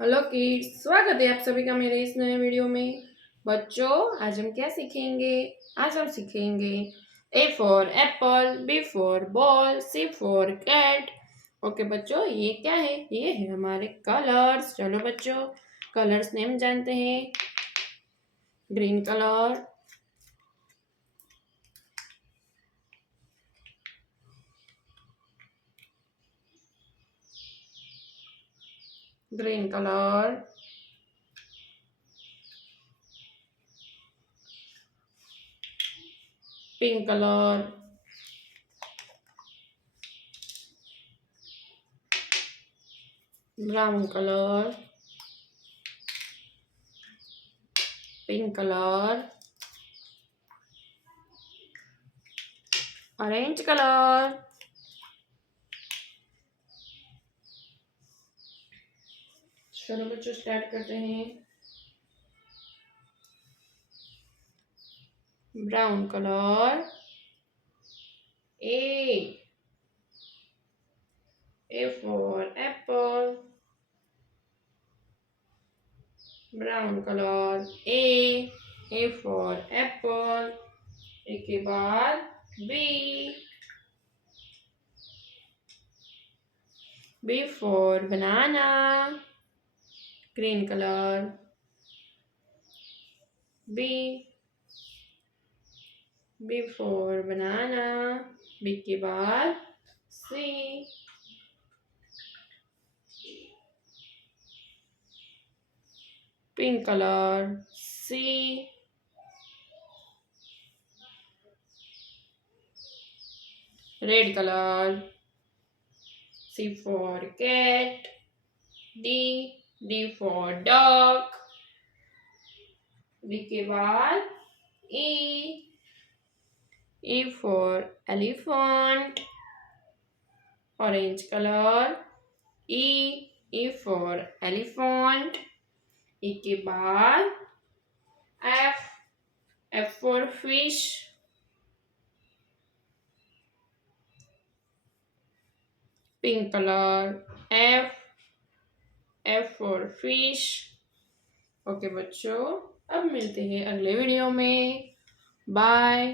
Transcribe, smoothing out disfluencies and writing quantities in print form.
Hello kids, स्वागत है आप सभी का मेरे इस नए वीडियो में। बच्चों, आज हम क्या सीखेंगे? आज हम सीखेंगे A for apple, B for ball, C for cat. Okay बच्चों, ये क्या है? ये है हमारे कलर्स। चलो बच्चों, कलर्स नेम जानते हैं। Green colour, green colour, pink colour, brown colour, pink colour, orange colour. चलो बच्चों, स्टार्ट करते हैं। Brown colour, A. A for apple. Brown colour A. A for apple. A के बाद B. B for banana. Green colour B. B for banana. B के बाद C. Pink colour C. Red colour C for cat. D. D for dog. D के बाद E. E for elephant. Orange color E. E for elephant. E के बाद F. F for fish. Pink color F. F for fish. Okay बच्चों, अब मिलते हैं अगले video में। बाय।